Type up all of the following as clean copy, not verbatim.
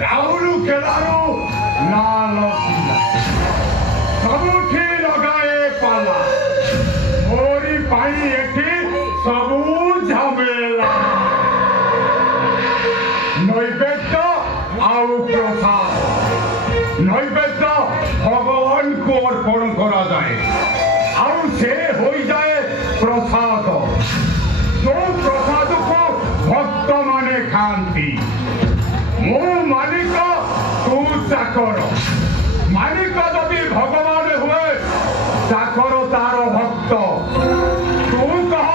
राहुल केलारू लाल सबुठी लगाए पाला मोरी पाई एठी सबू झमेला नैवेद्य आउ प्रसाद नैवेद्य भगवान को अर्पण करा जाए आउ से हो जाए प्रसाद जो प्रसाद को भक्त माने खाती मो मालिक तू चाकर मालिक जदि भगवान हुए चाकर तार भक्त तू कह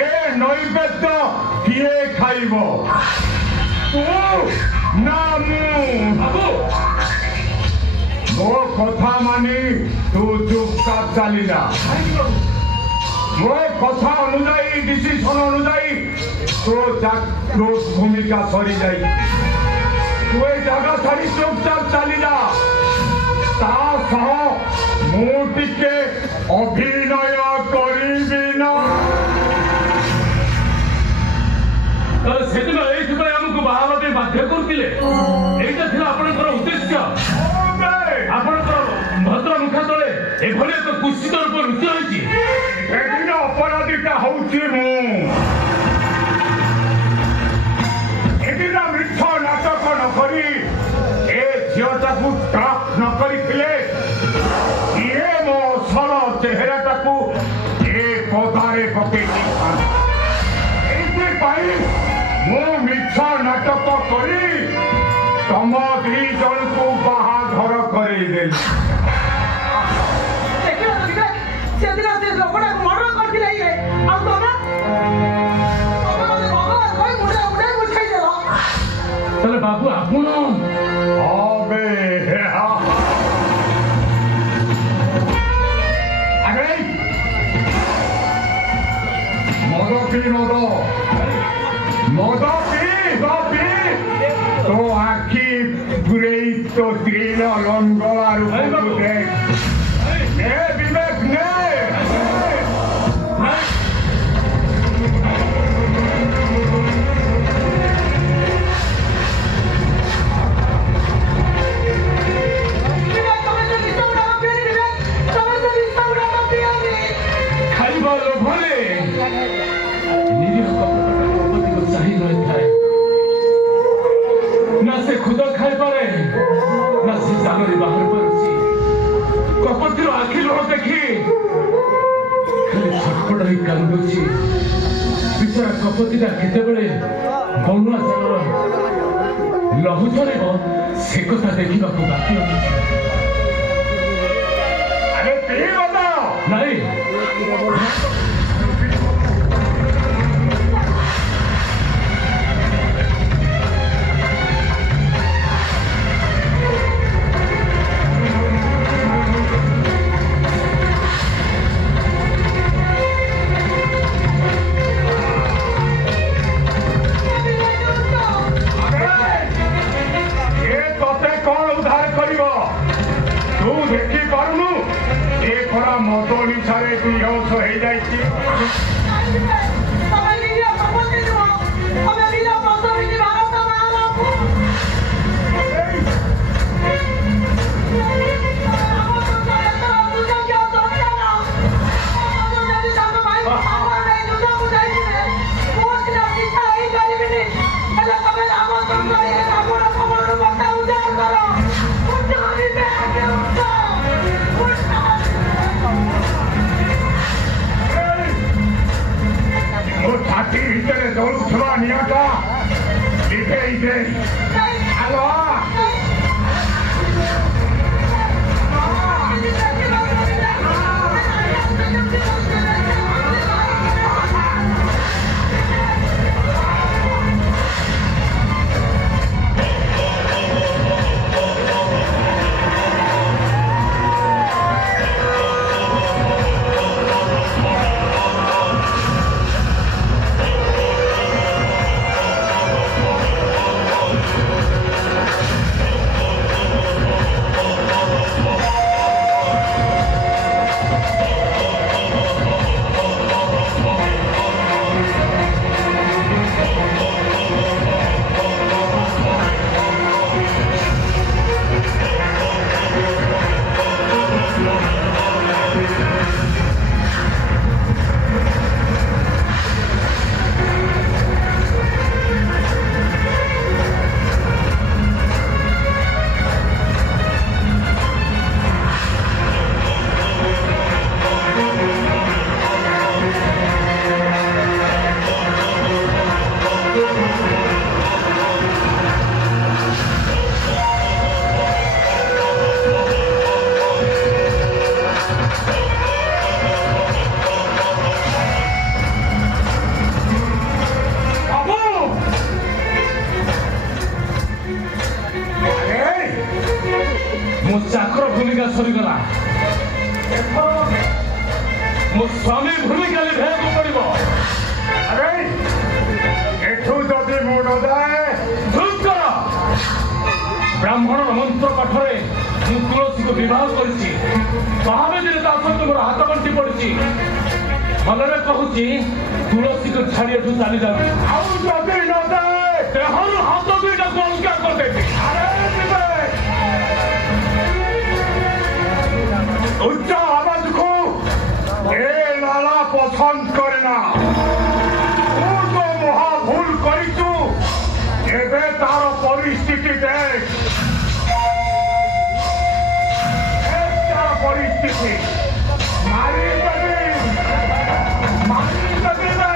ए नैवेद्य किए खाइब तू ना मु मो कथा मानी तू चुपचाप चली जा मो कथा अनुजाई डिसीजन अनुजाई तो भूमिका सरी जाई तू ए जगह छाड़ी चुपचाप चली जा ता सह मु टिके अभिनय करिबि ना सेदिन एइथिपाई हमकु बाहावा पे बाध्य करथिले एइटा थिला आपनकर उद्देश्य आपनकर भद्र मुख तळे एभले एक कुत्सित रूप लुचि रहिछि एदिन अपराधीटा हउछि मु एदिन मिछ नाटक न करी ए झिଅଟାକୁ ଟ୍ରାକ୍ ନ କରିଥିଲେ ଇଏ ମୋ ଅସଲ ଚେହେରାଟାକୁ ଏ ପଦାରେ ପକେଇ ଦେଇଥାନ୍ତା ଏଇଥିପାଇଁ ମୁଁ ମିଛ ନାଟକ କରି ତମ ଦି ଜଣଙ୍କୁ ବାହାଘର କରେଇଦେଲି ସେଦିନ ସେ ଲୋକଟାକୁ ମର୍ଡର କରିଥିଲେ ଇଏ ଆଉ ତମେ ଭଗବାନ କହି ମୁଣ୍ଡ ବୁଝାଇଦେଲ ତାହେଲେ ବାବୁ ଆପଣ अबे अरे मद पी तो आखि बुरे तो स्त्रील लंगलारू ने विवेक ने खुद खाई पारे ना से जागरी बाहर पड़ुची कपतिर आखि लोह देखी खाली छटपट होई कांदुची बिचारा कपतिटा केतेबेले बनुआ चालर लहु झरेब से कथा देखिबाकू बाकी अछि अरे पी बता नहीं देखी पारुनु ए खरा मतो निछारे तू होश हो जाइछि छाती भीतर दौड़ुवा नियाटा लिखे हेलो ମୋ ଚାକର ଭୂମିକା ସରିଗଲା। ମୋ ସ୍ୱାମୀ ଭୂମିକା ଲିଭାଇବାକୁ ପଡ଼ିବ। ଆରେ ଏଠୁ ଯଦି ମୁଁ ନ ଯାଏ ଚୁପ୍ କର। ବ୍ରାହ୍ମଣର ମନ୍ତ୍ର ପାଠରେ ମୁଁ ତୁଳସୀକୁ ବିବାହ କରିଛି। ମହାବେଦୀରେ ତା ସହିତ ମୋର ହାତ ଗଣ୍ଠି ପଡ଼ିଛି। ଭଲରେ କହୁଛି ତୁଳସୀକୁ ଛାଡ଼ି ଏଠୁ ଚାଲି ଯାଉଛି। ଆଉ ଯଦି ନ ଯାଏ ଦେହରୁ ହାତ ଦୁଇଟାକୁ ଅଲଗା କରିଦେବି। উচ্চ আওয়াজকু এ লালা পছন্দ করে না। তু তো মহা ভুল করিছু, এবে তার পরিস্থিতি দেখ। তার পরিস্থিতি মারি দেবে, মারি দেবে।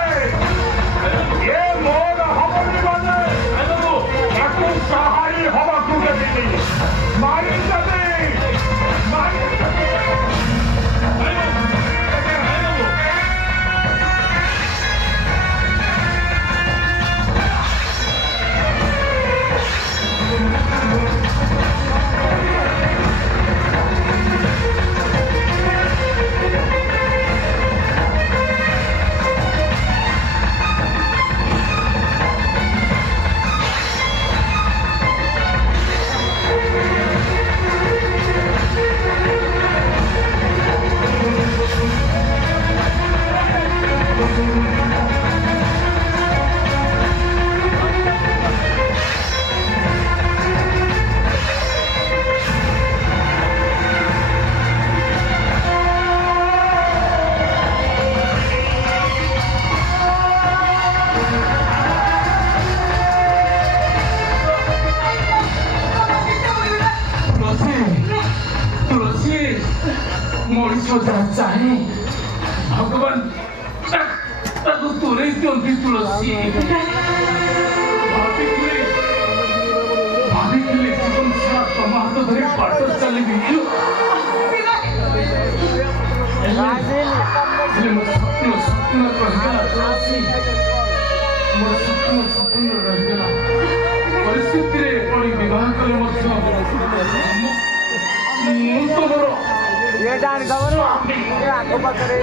এ মোর হবনি মানে একটু সাহারি হবাকু দেবিনি। মারি দেবে, মারি দেবে। ମଣିଷ ଯାହା ଚାହେଁ ଭଗବାନ ତାକୁ ତୁରେଇ ଦିଅନ୍ତି। ତୁଳସୀ ଭାବିଥିଲି ଜୀବନ ସାରା ତମ ହାତ ଧରି ବାଟ ଚାଲିବି, ହେଲେ ମୋ ସ୍ୱପ୍ନ ରହିଗଲା। ତୁଳସୀ ମୋର ସ୍ୱପ୍ନ ରହିଗଲା। ପରିସ୍ଥିତିରେ ପଡ଼ି ବିବାହ କଲେ ମଧ୍ୟ ମୁଁ ତମର ये जान खबर है आगे पकड़े